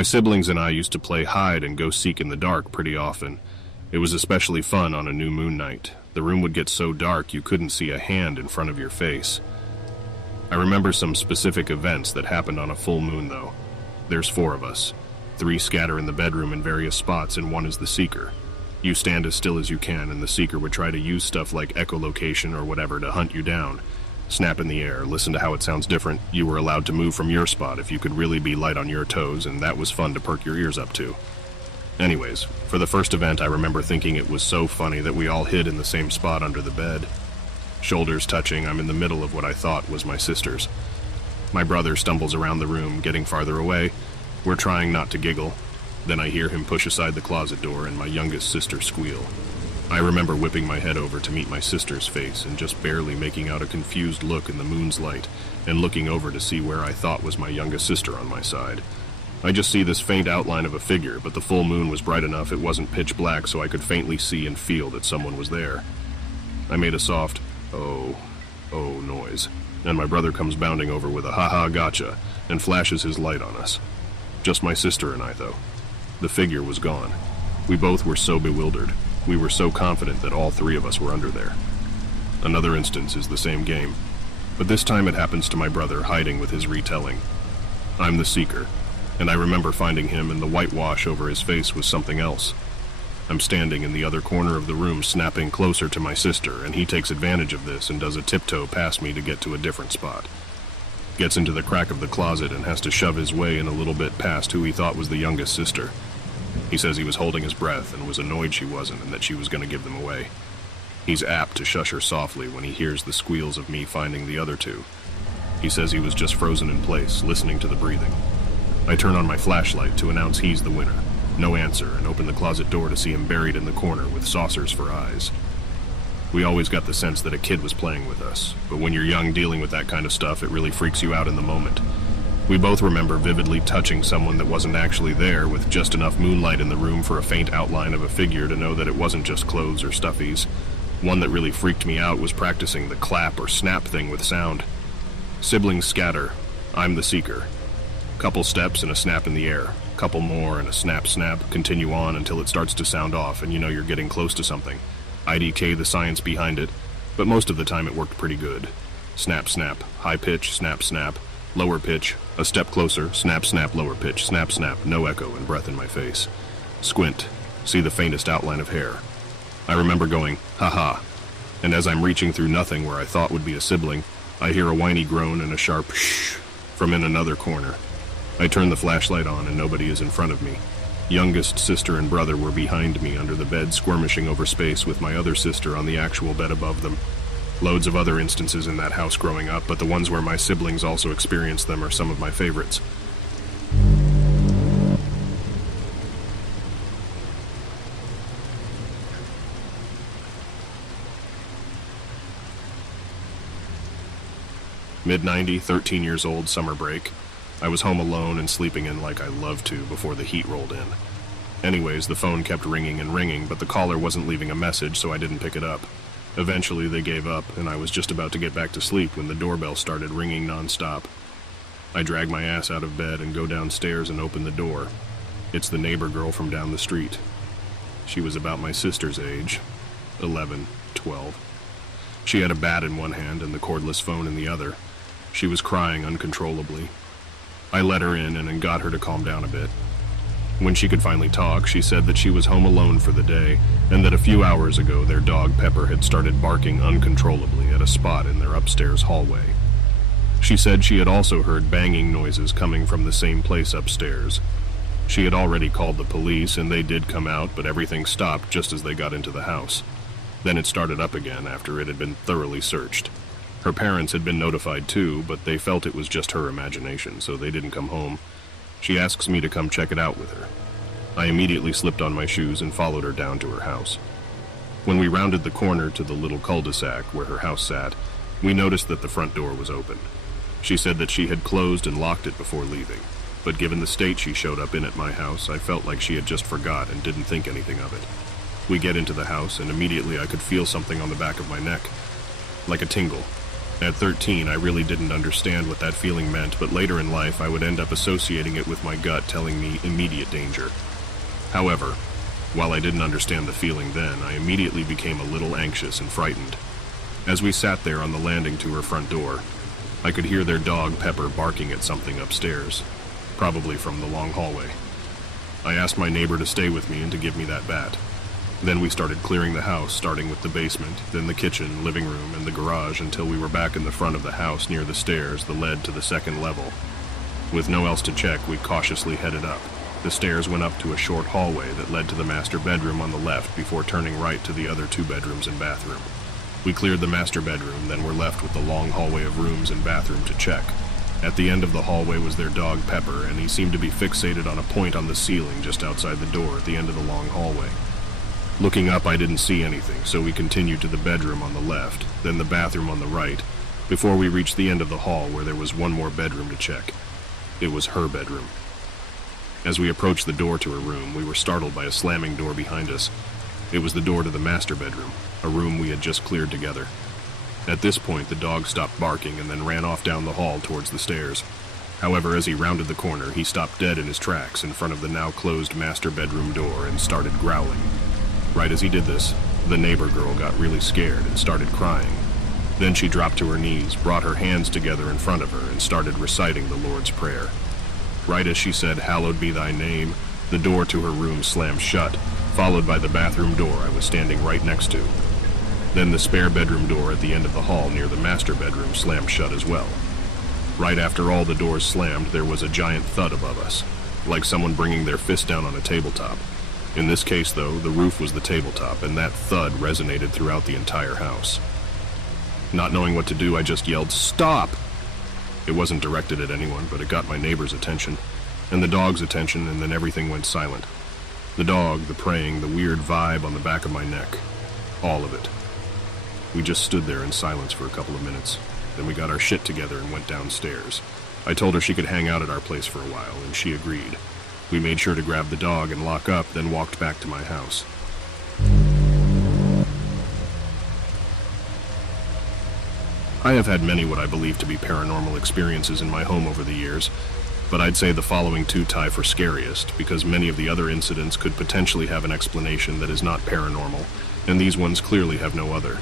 My siblings and I used to play hide and go seek in the dark pretty often. It was especially fun on a new moon night. The room would get so dark you couldn't see a hand in front of your face. I remember some specific events that happened on a full moon, though. There's 4 of us. 3 scatter in the bedroom in various spots, and 1 is the seeker. You stand as still as you can, and the seeker would try to use stuff like echolocation or whatever to hunt you down. Snap in the air, listen to how it sounds different. You were allowed to move from your spot if you could really be light on your toes, and that was fun to perk your ears up to. Anyways, for the first event, I remember thinking it was so funny that we all hid in the same spot under the bed. Shoulders touching, I'm in the middle of what I thought was my sister's. My brother stumbles around the room, getting farther away. We're trying not to giggle. Then I hear him push aside the closet door and my youngest sister squeal. I remember whipping my head over to meet my sister's face and just barely making out a confused look in the moon's light and looking over to see where I thought was my youngest sister on my side. I just see this faint outline of a figure, but the full moon was bright enough it wasn't pitch black so I could faintly see and feel that someone was there. I made a soft, oh noise, and my brother comes bounding over with a "ha-ha, gotcha," and flashes his light on us. Just my sister and I, though. The figure was gone. We both were so bewildered. We were so confident that all 3 of us were under there. Another instance is the same game, but this time it happens to my brother hiding with his retelling. I'm the seeker, and I remember finding him, and the whitewash over his face was something else. I'm standing in the other corner of the room snapping closer to my sister, and he takes advantage of this and does a tiptoe past me to get to a different spot. Gets into the crack of the closet and has to shove his way in a little bit past who he thought was the youngest sister. He says he was holding his breath and was annoyed she wasn't and that she was going to give them away. He's apt to shush her softly when he hears the squeals of me finding the other 2. He says he was just frozen in place, listening to the breathing. I turn on my flashlight to announce he's the winner. No answer, and open the closet door to see him buried in the corner with saucers for eyes. We always got the sense that a kid was playing with us, but when you're young dealing with that kind of stuff, it really freaks you out in the moment. We both remember vividly touching someone that wasn't actually there, with just enough moonlight in the room for a faint outline of a figure to know that it wasn't just clothes or stuffies. One that really freaked me out was practicing the clap or snap thing with sound. Siblings scatter. I'm the seeker. Couple steps and a snap in the air. Couple more and a snap snap. Continue on until it starts to sound off and you know you're getting close to something. IDK the science behind it, but most of the time it worked pretty good. Snap snap. High pitch, snap snap. Lower pitch, a step closer, snap snap, lower pitch, snap snap, no echo and breath in my face. Squint, see the faintest outline of hair. I remember going, "Ha-ha," and as I'm reaching through nothing where I thought would be a sibling, I hear a whiny groan and a sharp shh from in another corner. I turn the flashlight on and nobody is in front of me. Youngest sister and brother were behind me under the bed, squirmishing over space with my other sister on the actual bed above them. Loads of other instances in that house growing up, but the ones where my siblings also experienced them are some of my favorites. Mid-90, 13 years old, summer break. I was home alone and sleeping in like I loved to before the heat rolled in. Anyways, the phone kept ringing and ringing, but the caller wasn't leaving a message, so I didn't pick it up. Eventually, they gave up, and I was just about to get back to sleep when the doorbell started ringing nonstop. I drag my ass out of bed and go downstairs and open the door. It's the neighbor girl from down the street. She was about my sister's age, 11, 12. She had a bat in one hand and the cordless phone in the other. She was crying uncontrollably. I let her in and got her to calm down a bit. When she could finally talk, she said that she was home alone for the day, and that a few hours ago their dog Pepper had started barking uncontrollably at a spot in their upstairs hallway. She said she had also heard banging noises coming from the same place upstairs. She had already called the police, and they did come out, but everything stopped just as they got into the house. Then it started up again after it had been thoroughly searched. Her parents had been notified too, but they felt it was just her imagination, so they didn't come home. She asks me to come check it out with her. I immediately slipped on my shoes and followed her down to her house. When we rounded the corner to the little cul-de-sac where her house sat, we noticed that the front door was open. She said that she had closed and locked it before leaving, but given the state she showed up in at my house, I felt like she had just forgot and didn't think anything of it. We get into the house, and immediately I could feel something on the back of my neck, like a tingle. At 13, I really didn't understand what that feeling meant, but later in life I would end up associating it with my gut telling me immediate danger. However, while I didn't understand the feeling then, I immediately became a little anxious and frightened. As we sat there on the landing to her front door, I could hear their dog Pepper barking at something upstairs, probably from the long hallway. I asked my neighbor to stay with me and to give me that bat. Then we started clearing the house, starting with the basement, then the kitchen, living room, and the garage until we were back in the front of the house near the stairs that led to the second level. With no else to check, we cautiously headed up. The stairs went up to a short hallway that led to the master bedroom on the left before turning right to the other 2 bedrooms and bathroom. We cleared the master bedroom, then were left with the long hallway of rooms and bathroom to check. At the end of the hallway was their dog Pepper, and he seemed to be fixated on a point on the ceiling just outside the door at the end of the long hallway. Looking up, I didn't see anything, so we continued to the bedroom on the left, then the bathroom on the right, before we reached the end of the hall where there was one more bedroom to check. It was her bedroom. As we approached the door to her room, we were startled by a slamming door behind us. It was the door to the master bedroom, a room we had just cleared together. At this point, the dog stopped barking and then ran off down the hall towards the stairs. However, as he rounded the corner, he stopped dead in his tracks in front of the now closed master bedroom door and started growling. Right as he did this, the neighbor girl got really scared and started crying. Then she dropped to her knees, brought her hands together in front of her, and started reciting the Lord's Prayer. Right as she said, "Hallowed be thy name," the door to her room slammed shut, followed by the bathroom door I was standing right next to. Then the spare bedroom door at the end of the hall near the master bedroom slammed shut as well. Right after all the doors slammed, there was a giant thud above us, like someone bringing their fist down on a tabletop. In this case, though, the roof was the tabletop, and that thud resonated throughout the entire house. Not knowing what to do, I just yelled, "Stop!" It wasn't directed at anyone, but it got my neighbor's attention, and the dog's attention, and then everything went silent. The dog, the praying, the weird vibe on the back of my neck. All of it. We just stood there in silence for a couple of minutes. Then we got our shit together and went downstairs. I told her she could hang out at our place for a while, and she agreed. We made sure to grab the dog and lock up, then walked back to my house. I have had many what I believe to be paranormal experiences in my home over the years, but I'd say the following 2 tie for scariest, because many of the other incidents could potentially have an explanation that is not paranormal, and these ones clearly have no other.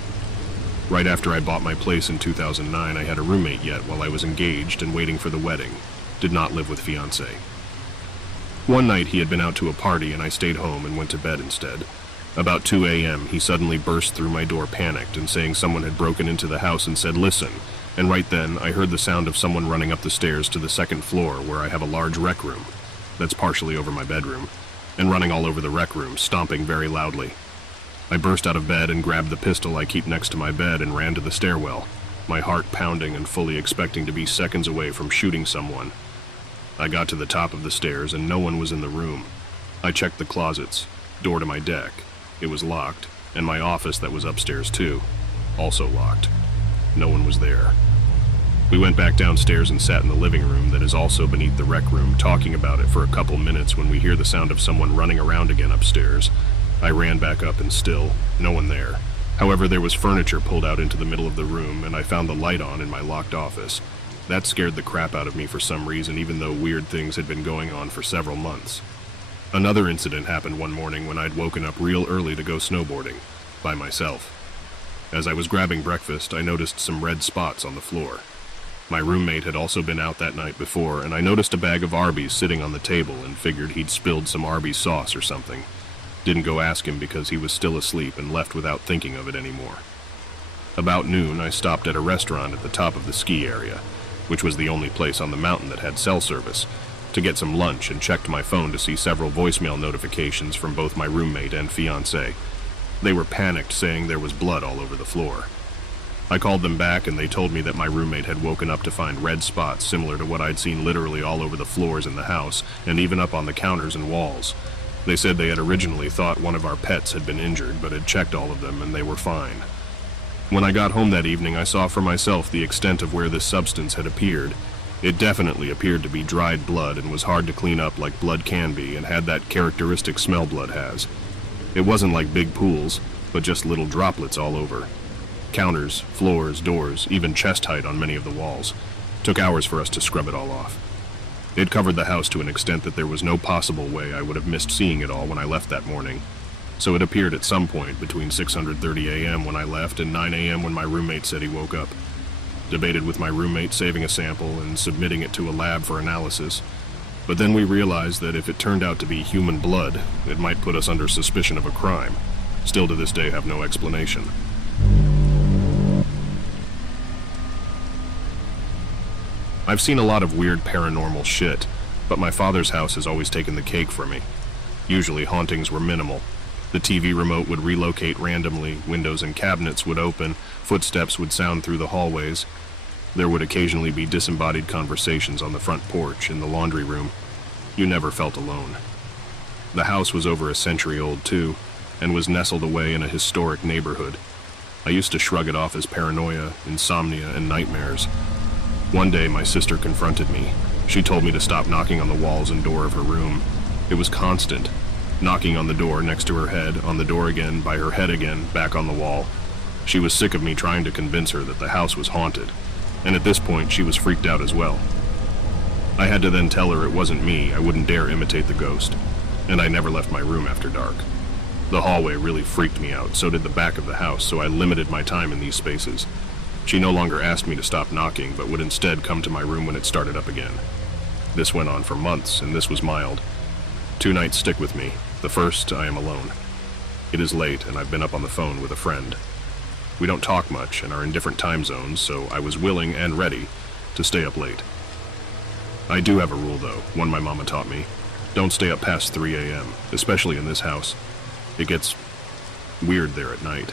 Right after I bought my place in 2009, I had a roommate yet while I was engaged and waiting for the wedding. Did not live with fiancé. One night he had been out to a party and I stayed home and went to bed instead. About 2 a.m., he suddenly burst through my door panicked and saying someone had broken into the house and said, "Listen." And right then, I heard the sound of someone running up the stairs to the second floor where I have a large rec room. That's partially over my bedroom, and running all over the rec room, stomping very loudly. I burst out of bed and grabbed the pistol I keep next to my bed and ran to the stairwell, my heart pounding and fully expecting to be seconds away from shooting someone. I got to the top of the stairs and no one was in the room. I checked the closets, door to my deck. It was locked, and my office that was upstairs too, also locked. No one was there. We went back downstairs and sat in the living room that is also beneath the rec room, talking about it for a couple minutes when we hear the sound of someone running around again upstairs. I ran back up and still, no one there. However, there was furniture pulled out into the middle of the room, and I found the light on in my locked office. That scared the crap out of me for some reason, even though weird things had been going on for several months. Another incident happened one morning when I'd woken up real early to go snowboarding, by myself. As I was grabbing breakfast, I noticed some red spots on the floor. My roommate had also been out that night before, and I noticed a bag of Arby's sitting on the table and figured he'd spilled some Arby's sauce or something. Didn't go ask him because he was still asleep and left without thinking of it anymore. About noon, I stopped at a restaurant at the top of the ski area, which was the only place on the mountain that had cell service, to get some lunch and checked my phone to see several voicemail notifications from both my roommate and fiancé. They were panicked, saying there was blood all over the floor. I called them back and they told me that my roommate had woken up to find red spots similar to what I'd seen literally all over the floors in the house and even up on the counters and walls. They said they had originally thought one of our pets had been injured, but had checked all of them and they were fine. When I got home that evening, I saw for myself the extent of where this substance had appeared. It definitely appeared to be dried blood and was hard to clean up like blood can be and had that characteristic smell blood has. It wasn't like big pools, but just little droplets all over. Counters, floors, doors, even chest height on many of the walls. Took hours for us to scrub it all off. It covered the house to an extent that there was no possible way I would have missed seeing it all when I left that morning. So it appeared at some point between 6:30 a.m. when I left and 9 a.m. when my roommate said he woke up. Debated with my roommate saving a sample and submitting it to a lab for analysis. But then we realized that if it turned out to be human blood, it might put us under suspicion of a crime. Still to this day have no explanation. I've seen a lot of weird paranormal shit, but my father's house has always taken the cake for me. Usually hauntings were minimal. The TV remote would relocate randomly, windows and cabinets would open, footsteps would sound through the hallways. There would occasionally be disembodied conversations on the front porch, in the laundry room. You never felt alone. The house was over a century old too, and was nestled away in a historic neighborhood. I used to shrug it off as paranoia, insomnia, and nightmares. One day my sister confronted me. She told me to stop knocking on the walls and door of her room. It was constant. Knocking on the door next to her head, on the door again, by her head again, back on the wall. She was sick of me trying to convince her that the house was haunted, and at this point she was freaked out as well. I had to then tell her it wasn't me, I wouldn't dare imitate the ghost, and I never left my room after dark. The hallway really freaked me out, so did the back of the house, so I limited my time in these spaces. She no longer asked me to stop knocking, but would instead come to my room when it started up again. This went on for months, and this was mild. 2 nights stick with me. The first, I am alone. It is late, and I've been up on the phone with a friend. We don't talk much and are in different time zones, so I was willing and ready to stay up late. I do have a rule, though, one my mama taught me. Don't stay up past 3 a.m., especially in this house. It gets weird there at night.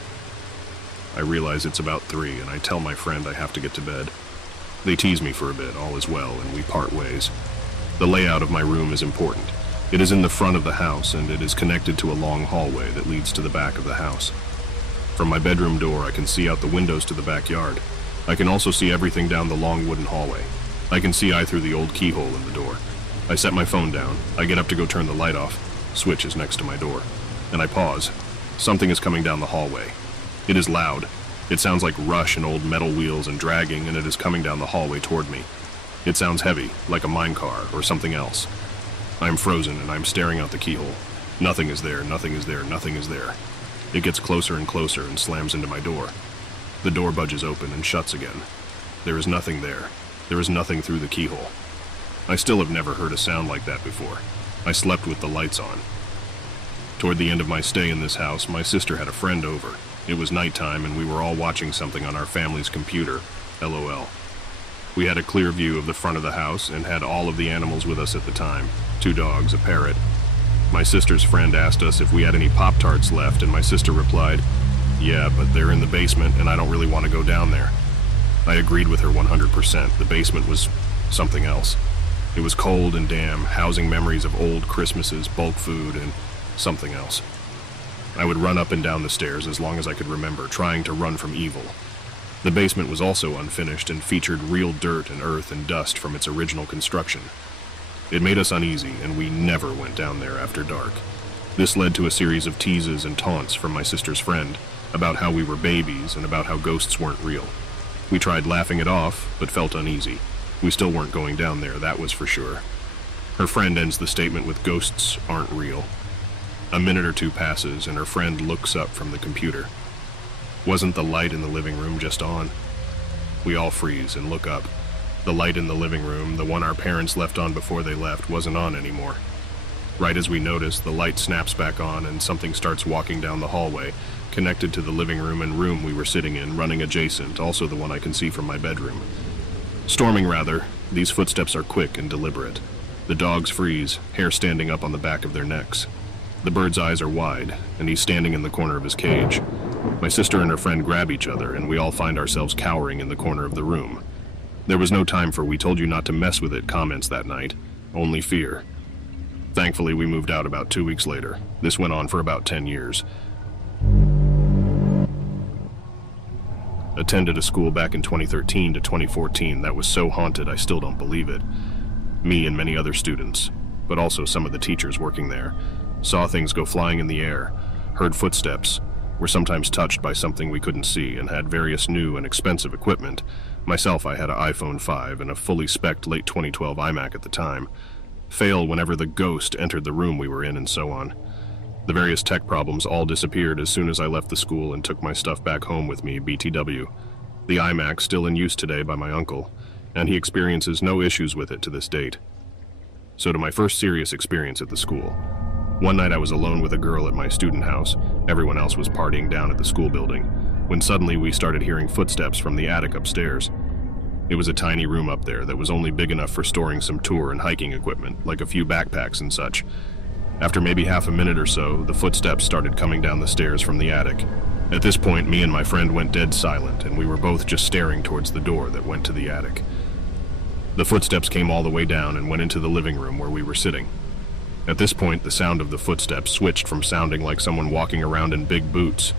I realize it's about 3, and I tell my friend I have to get to bed. They tease me for a bit, all is well, and we part ways. The layout of my room is important. It is in the front of the house, and it is connected to a long hallway that leads to the back of the house. From my bedroom door, I can see out the windows to the backyard. I can also see everything down the long wooden hallway. I can see through the old keyhole in the door. I set my phone down. I get up to go turn the light off. Switch is next to my door. And I pause. Something is coming down the hallway. It is loud. It sounds like rush and old metal wheels and dragging, and it is coming down the hallway toward me. It sounds heavy, like a mine car or something else. I am frozen and I am staring out the keyhole. Nothing is there, nothing is there, nothing is there. It gets closer and closer and slams into my door. The door budges open and shuts again. There is nothing there. There is nothing through the keyhole. I still have never heard a sound like that before. I slept with the lights on. Toward the end of my stay in this house, my sister had a friend over. It was nighttime and we were all watching something on our family's computer. LOL. We had a clear view of the front of the house and had all of the animals with us at the time. 2 dogs, a parrot. My sister's friend asked us if we had any Pop-Tarts left, and my sister replied, "Yeah, but they're in the basement and I don't really want to go down there." I agreed with her 100%. The basement was something else. It was cold and damp, housing memories of old Christmases, bulk food, and something else. I would run up and down the stairs as long as I could remember, trying to run from evil. The basement was also unfinished and featured real dirt and earth and dust from its original construction. It made us uneasy, and we never went down there after dark. This led to a series of teases and taunts from my sister's friend about how we were babies and about how ghosts weren't real. We tried laughing it off, but felt uneasy. We still weren't going down there, that was for sure. Her friend ends the statement with "Ghosts aren't real." A minute or 2 passes, and her friend looks up from the computer. Wasn't the light in the living room just on? We all freeze and look up. The light in the living room, the one our parents left on before they left, wasn't on anymore. Right as we notice, the light snaps back on and something starts walking down the hallway, connected to the living room and room we were sitting in, running adjacent, also the one I can see from my bedroom. Storming rather, these footsteps are quick and deliberate. The dogs freeze, hair standing up on the back of their necks. The bird's eyes are wide, and he's standing in the corner of his cage. My sister and her friend grab each other, and we all find ourselves cowering in the corner of the room. There was no time for "we told you not to mess with it" comments that night, only fear. Thankfully, we moved out about 2 weeks later. This went on for about 10 years. Attended a school back in 2013 to 2014 that was so haunted I still don't believe it. Me and many other students, but also some of the teachers working there, saw things go flying in the air, heard footsteps, were sometimes touched by something we couldn't see and had various new and expensive equipment. Myself, I had an iPhone 5 and a fully spec'd late 2012 iMac at the time. Fail whenever the ghost entered the room we were in, and so on. The various tech problems all disappeared as soon as I left the school and took my stuff back home with me, BTW. The iMac's still in use today by my uncle, and he experiences no issues with it to this date. So to my first serious experience at the school. One night I was alone with a girl at my student house. Everyone else was partying down at the school building, when suddenly we started hearing footsteps from the attic upstairs. It was a tiny room up there that was only big enough for storing some tour and hiking equipment, like a few backpacks and such. After maybe half a minute or so, the footsteps started coming down the stairs from the attic. At this point, me and my friend went dead silent, and we were both just staring towards the door that went to the attic. The footsteps came all the way down and went into the living room where we were sitting. At this point, the sound of the footsteps switched from sounding like someone walking around in big boots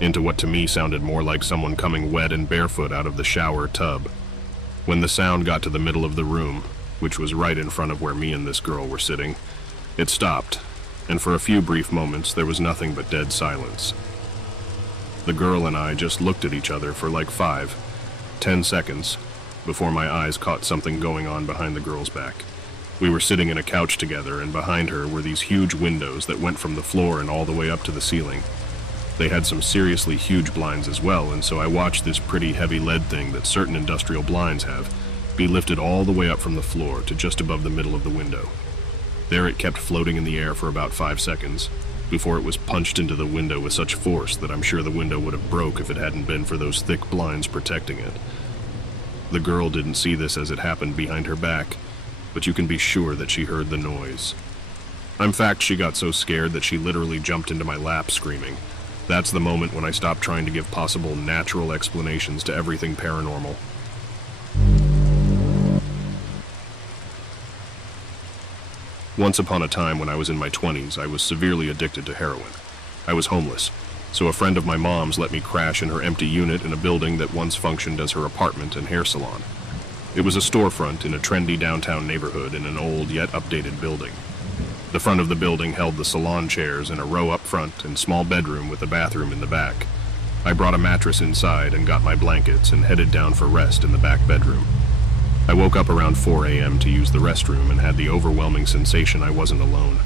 into what to me sounded more like someone coming wet and barefoot out of the shower tub. When the sound got to the middle of the room, which was right in front of where me and this girl were sitting, it stopped, and for a few brief moments there was nothing but dead silence. The girl and I just looked at each other for like 5-10 seconds before my eyes caught something going on behind the girl's back. We were sitting in a couch together, and behind her were these huge windows that went from the floor and all the way up to the ceiling. They had some seriously huge blinds as well, and so I watched this pretty heavy lead thing that certain industrial blinds have be lifted all the way up from the floor to just above the middle of the window. There it kept floating in the air for about 5 seconds before it was punched into the window with such force that I'm sure the window would have broke if it hadn't been for those thick blinds protecting it. The girl didn't see this as it happened behind her back, but you can be sure that she heard the noise. In fact, she got so scared that she literally jumped into my lap screaming. That's the moment when I stopped trying to give possible natural explanations to everything paranormal. Once upon a time when I was in my 20s, I was severely addicted to heroin. I was homeless, so a friend of my mom's let me crash in her empty unit in a building that once functioned as her apartment and hair salon. It was a storefront in a trendy downtown neighborhood in an old yet updated building. The front of the building held the salon chairs in a row up front and small bedroom with a bathroom in the back. I brought a mattress inside and got my blankets and headed down for rest in the back bedroom. I woke up around 4 a.m. to use the restroom and had the overwhelming sensation I wasn't alone.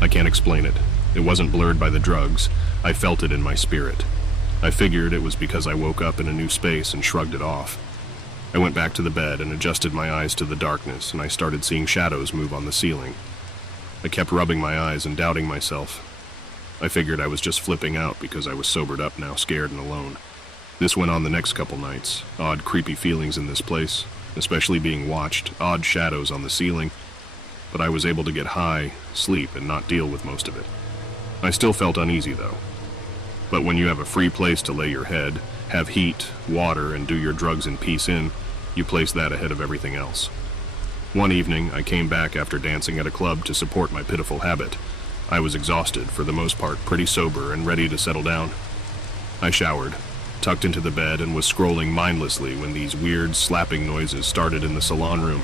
I can't explain it. It wasn't blurred by the drugs. I felt it in my spirit. I figured it was because I woke up in a new space and shrugged it off. I went back to the bed and adjusted my eyes to the darkness, and I started seeing shadows move on the ceiling. I kept rubbing my eyes and doubting myself. I figured I was just flipping out because I was sobered up now, scared and alone. This went on the next couple nights. Odd, creepy feelings in this place, especially being watched, odd shadows on the ceiling. But I was able to get high, sleep, and not deal with most of it. I still felt uneasy, though. But when you have a free place to lay your head, have heat, water, and do your drugs in peace in, you place that ahead of everything else. One evening, I came back after dancing at a club to support my pitiful habit. I was exhausted, for the most part pretty sober and ready to settle down. I showered, tucked into the bed, and was scrolling mindlessly when these weird slapping noises started in the salon room.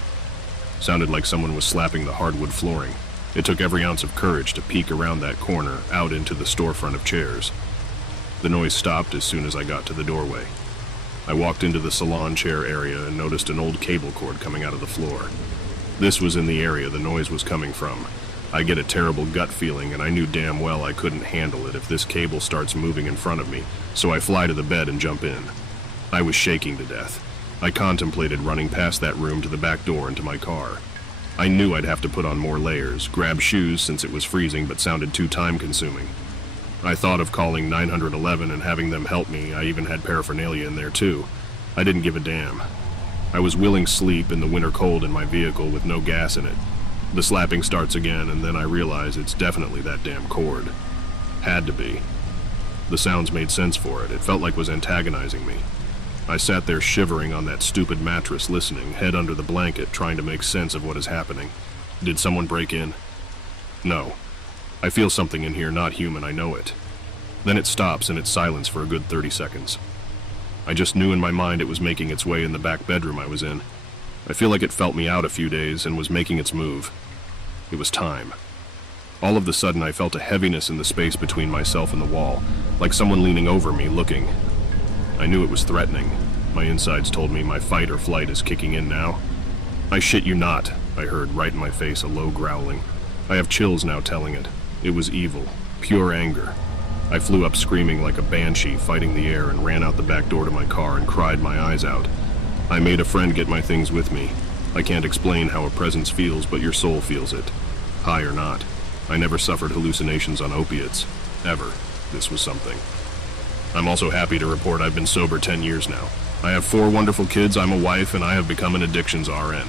Sounded like someone was slapping the hardwood flooring. It took every ounce of courage to peek around that corner, out into the storefront of chairs. The noise stopped as soon as I got to the doorway. I walked into the salon chair area and noticed an old cable cord coming out of the floor. This was in the area the noise was coming from. I get a terrible gut feeling, and I knew damn well I couldn't handle it if this cable starts moving in front of me, so I fly to the bed and jump in. I was shaking to death. I contemplated running past that room to the back door into my car. I knew I'd have to put on more layers, grab shoes since it was freezing but sounded too time-consuming. I thought of calling 911 and having them help me. I even had paraphernalia in there too. I didn't give a damn. I was willing sleep in the winter cold in my vehicle with no gas in it. The slapping starts again, and then I realize it's definitely that damn cord. Had to be. The sounds made sense for it. It felt like it was antagonizing me. I sat there shivering on that stupid mattress, listening, head under the blanket, trying to make sense of what is happening. Did someone break in? No. I feel something in here, not human, I know it. Then it stops and it's silence for a good 30 seconds. I just knew in my mind it was making its way in the back bedroom I was in. I feel like it felt me out a few days and was making its move. It was time. All of a sudden, I felt a heaviness in the space between myself and the wall, like someone leaning over me, looking. I knew it was threatening. My insides told me my fight or flight is kicking in now. "I shit you not," I heard right in my face, a low growling. I have chills now telling it. It was evil, pure anger. I flew up screaming like a banshee, fighting the air, and ran out the back door to my car and cried my eyes out. I made a friend get my things with me. I can't explain how a presence feels, but your soul feels it. High or not. I never suffered hallucinations on opiates. Ever. This was something. I'm also happy to report I've been sober 10 years now. I have 4 wonderful kids, I'm a wife, and I have become an addictions RN.